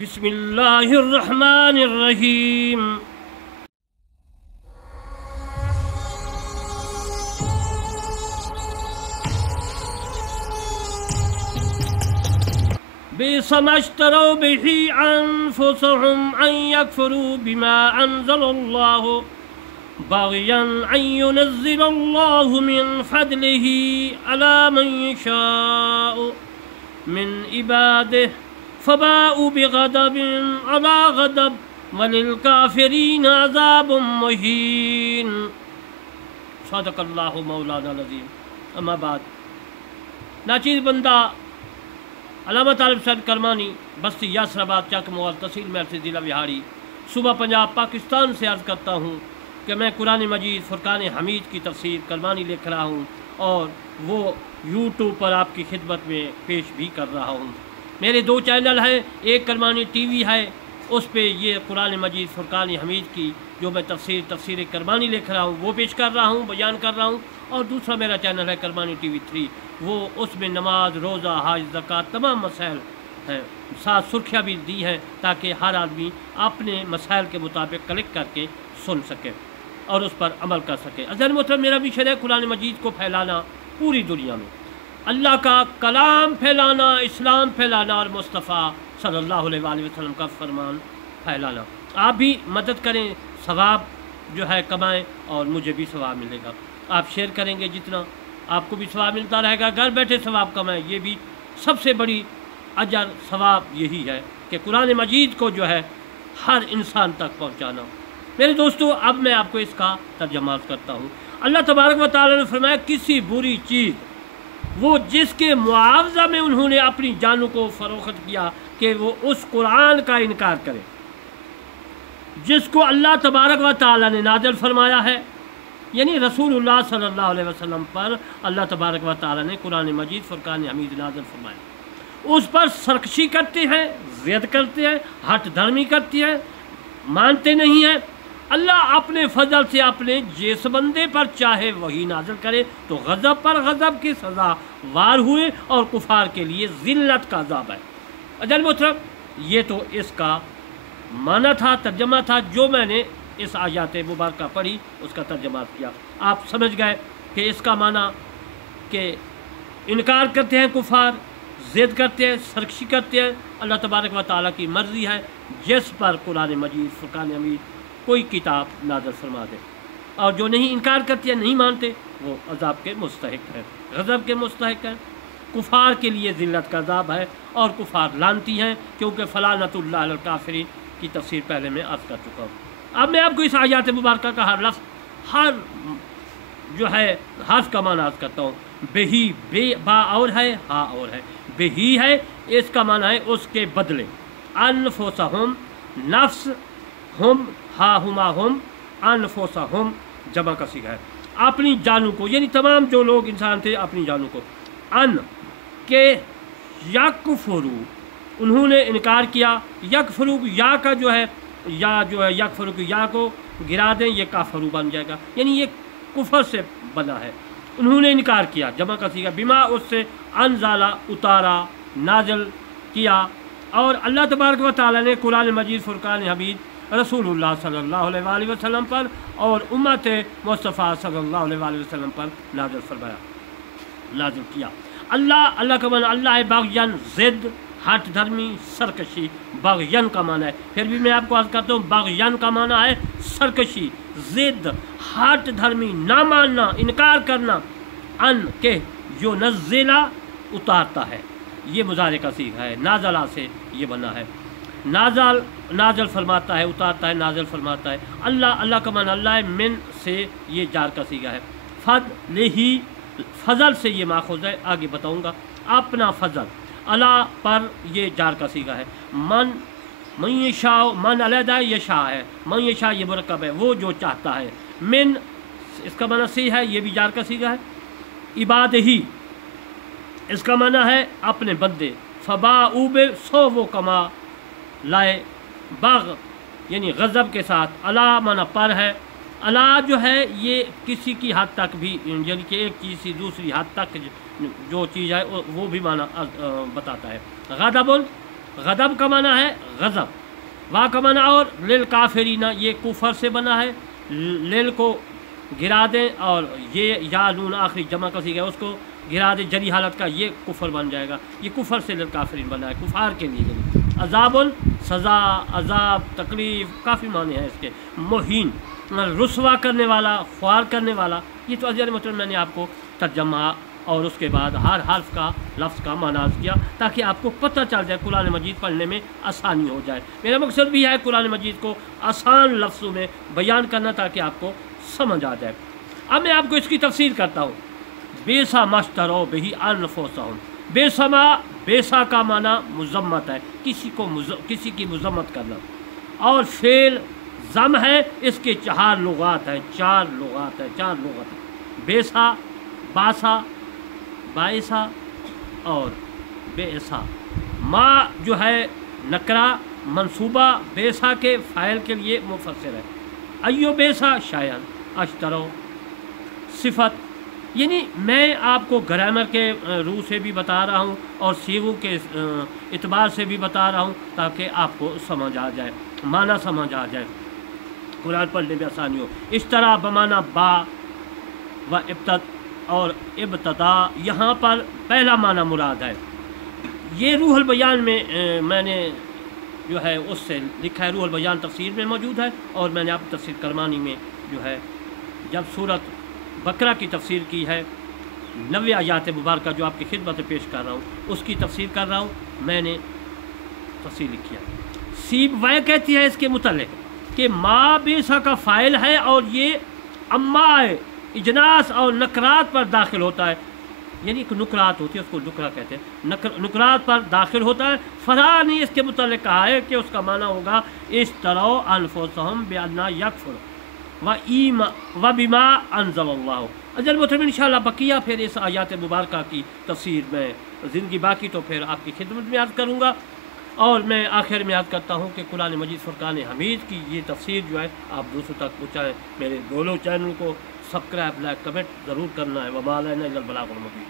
بسم اللہ الرحمن الرحیم۔ بئس ما اشتروا به انفسهم ان يكفروا بما انزل الله بغيا ان ينزل الله من فضله على من يشاء من عباده فباءوا بغضب على غضب وللكافرين عذاب مهين۔ صدق اللہ مولانا العظیم۔ اما بعد، ناچیز بندہ علامہ طالب سید کرمانی، بستی یاسر آباد، چک موال، تحصیل محرسی، ضلع بہاری، صوبہ پنجاب، پاکستان سے عرض کرتا ہوں کہ میں قرآن مجید فرقان حمید کی تفسیر کرمانی لکھ رہا ہوں اور وہ یوٹیوب پر آپ کی خدمت میں پیش بھی کر رہا ہوں۔ میرے دو چینل ہیں، ایک کرمانی ٹی وی ہے، اس پہ یہ قرآن مجید فرقان حمید کی جو میں تفسیر کرمانی لکھ رہا ہوں وہ پیش کر رہا ہوں، بیان کر رہا ہوں، اور دوسرا میرا چینل ہے کرمانی ٹی وی 3، وہ اس میں نماز، روزہ، حج، زکوٰۃ تمام مسائل ہیں، ساتھ سرخیاں بھی دی ہیں تاکہ ہر آدمی اپنے مسائل کے مطابق کلک کر کے سن سکے اور اس پر عمل کر سکے۔ عزیز محترم، میرا مشن ہے قرآن مجید کو پھیلانا پوری دنیا میں، اللہ کا کلام پھیلانا، اسلام پھیلانا، اور مصطفیٰ صلی اللہ علیہ وآلہ وسلم کا فرمان پھیلانا۔ آپ بھی مدد کریں، ثواب جو ہے کمائیں اور مجھے بھی ثواب ملے گا۔ آپ شیئر کریں گے جتنا، آپ کو بھی ثواب ملتا رہے گا، گھر بیٹھے ثواب کمائیں۔ یہ بھی سب سے بڑی اجر ثواب یہی ہے کہ قرآن مجید کو جو ہے ہر انسان تک پہنچانا۔ میرے دوستو، اب میں آپ کو اس کا ترجمہ کرتا ہوں۔ اللہ تبارک و تعالیٰ نے فرمایا، کسی بری چیز وہ جس کے معاوضہ میں انہوں نے اپنی جانوں کو فروخت کیا کہ وہ اس قرآن کا انکار کرے جس کو اللہ تبارک و تعالیٰ نے نازل فرمایا ہے، یعنی رسول اللہ صلی اللہ علیہ وسلم پر اللہ تبارک و تعالیٰ نے قرآن مجید فرقان حمید نازل فرمایا، اس پر سرکشی کرتے ہیں، ضد کرتے ہیں، ہٹ دھرمی کرتی ہے، مانتے نہیں ہیں۔ اللہ اپنے فضل سے اپنے جس بندے پر چاہے وہی نازل کرے تو غضب پر غضب کی سزا وار ہوئے اور کفار کے لیے ذلت کا عذاب ہے۔ عزیز محترم، یہ تو اس کا معنی تھا، ترجمہ تھا، جو میں نے اس آیات مبارکہ پڑھی اس کا ترجمہ کیا۔ آپ سمجھ گئے کہ اس کا معنی کہ انکار کرتے ہیں کفار، ضد کرتے ہیں، سرکشی کرتے ہیں۔ اللہ تبارک و تعالیٰ کی مرضی ہے جس پر قرآن مجید فرقان حمید کوئی کتاب نازل فرما دے، اور جو نہیں انکار کرتے ہیں، نہیں مانتے، وہ عذاب کے مستحق ہے، غضب کے مستحق ہے، کفار کے لیے ذلت کا عذاب ہے، اور کفار لعنتی ہیں، کیونکہ فلعنت اللہ علی الکافرین کی تفسیر پہلے میں عرض کر چکا ہوں۔ اب میں آپ کو اس آیات مبارکہ کا ہر لفظ، ہر جو ہے حرف کا معنی عرض کرتا ہوں۔ بہی، بے با اور ہے، ہا اور ہے، بہی ہے، اس کا معنی ہے اس کے بدلے، انفسہم، نفس، ہم، ہا ہما ہم، انفسہم جمع کا صیغہ ہے، اپنی جانوں کو، یعنی تمام جو لوگ انسان تھے اپنی جانوں کو، ان کے یکفرو، انہوں نے انکار کیا، یکفرو یا کا جو ہے، یا جو ہے یکفرو کی یا کو گرا دیں، یہ کافرو بن جائے گا، یعنی یہ کفر سے بنا ہے۔ انہوں نے انکار کیا، جمع کا صیغہ، بما، اس سے، انزالہ، اتارا، نازل کیا، اور اللہ تبارک و تعالیٰ نے قرآن مجید فرقان حمید رسول اللہ صلی اللہ علیہ وآلہ وسلم پر اور امت مصطفیٰ صلی اللہ علیہ وآلہ وسلم پر نازل فرمایا، نازل کیا۔ اللہ کا معنی اللہ ہے باغین، ضد، ہٹ دھرمی، سرکشی، باغین کا معنی ہے۔ پھر بھی میں آپ کو عرض کرتا ہوں، باغین کا معنی ہے سرکشی، ضد، ہٹ دھرمی، نہ ماننا، انکار کرنا، ان کے جو نزلہ اتارتا ہے، یہ مضارع کا صیغہ ہے، نازلہ سے یہ بنا ہے، نازل فرماتا ہے، اتارتا ہے، نازل فرماتا ہے۔ اللہ کا معنی اللہ ہے، من سے یہ جار کا صیغہ ہے، فضلہ، فضل سے یہ ماخوذ ہے، آگے بتاؤں گا، اپنا فضل، اللہ پر یہ جار کا صیغہ ہے، من یشاء، من علیحدہ یشاء ہے، من یشاء یہ مرکب ہے، وہ جو چاہتا ہے، من اس کا معنی سی ہے، یہ بھی جار کا صیغہ ہے، عبادہی اس کا معنی ہے اپنے بندے، فباؤ بے، سو وہ کما لائے، باغ یعنی غضب کے ساتھ، اللہ معنی پر ہے، اللہ جو ہے یہ کسی کی حد تک بھی، یعنی کہ ایک چیز سے دوسری حد تک جو چیز ہے وہ بھی معنی بتاتا ہے۔ غضب غضب کا معنی ہے غضب، وا کا معنی اور للکافرین یہ کفر سے بنا ہے، لل کو گرا دیں اور یہ یا نون آخری جمع کسی گیا اس کو گرا دیں جری حالت کا، یہ کفر بن جائے گا، یہ کفر سے للکافرین بنا ہے، کفار کے لیے یعنی عذاب سزا، عذاب تکلیف، کافی معنی ہیں اس کے، مہین رسوا کرنے والا، خوار کرنے والا، یہ تو عزیز محترم میں نے آپ کو ترجمہ اور اس کے بعد ہر حرف کا لفظ کا معنی کیا تاکہ آپ کو پتہ چل جائے، قرآن مجید پڑھنے میں آسانی ہو جائے۔ میرا مقصد بھی ہے قرآن مجید کو آسان لفظوں میں بیان کرنا تاکہ آپ کو سمجھ آ جائے۔ اب میں آپ کو اس کی تفسیر کرتا ہوں۔ بیسا مشترو بہی انفسہم، بیسا کا معنی مذمت ہے، کسی کی مذمت کرنا، اور فعل ضم ہے، اس کے چار لغات ہیں، بیسا، باسا، باعثا اور بیسا۔ ما جو ہے نکرہ منصوبہ بیسا کے فاعل کے لیے مفسر ہے، ایو بیسا شایان، اشترو صفت، یعنی میں آپ کو گرامر کے روح سے بھی بتا رہا ہوں اور صیغوں کے اعتبار سے بھی بتا رہا ہوں تاکہ آپ کو سمجھ آ جائے، معنی سمجھ آ جائے، قرآن پڑھنے میں آسانی ہو۔ اشترا بمعنی با و ابتد اور ابتدا، یہاں پر پہلا معنی مراد ہے۔ یہ روح البیان میں نے جو ہے اس سے لکھا ہے، روح البیان تفسیر میں موجود ہے، اور میں نے آپ تفسیر کرمانی میں جو ہے جب سورت بقرہ کی تفسیر کی ہے 90 آیات مبارکہ جو آپ کی خدمت میں پیش کر رہا ہوں اس کی تفسیر کر رہا ہوں، میں نے تفسیر لکھی ہے۔ سیب وے کہتی ہے اس کے متعلق کہ ما بیسا کا فاعل ہے اور یہ اما اجناس اور نکرات پر داخل ہوتا ہے، یعنی ایک نکرات ہوتی ہے اس کو نکرہ کہتے ہیں، نکرات پر داخل ہوتا ہے۔ فلاں نے اس کے متعلق کہا ہے کہ اس کا معنی ہوگا اشتروا انفسہم بان یکفروا و بما انزل اللہ۔ اجل محترم انشاءاللہ بقیہ پھر اس آیات مبارکہ کی تفسیر میں زندگی باقی تو پھر آپ کی خدمت میں عرض کروں گا، اور میں آخر میں یاد کرتا ہوں کہ قرآن مجید فرقان حمید کی یہ تفسیر جو ہے آپ دوسروں تک پہنچائیں۔ میرے دونوں چینل کو سبسکرائب، لائک، کمنٹ ضرور کرنا ہے۔ وما علینا الا البلاغ المبین۔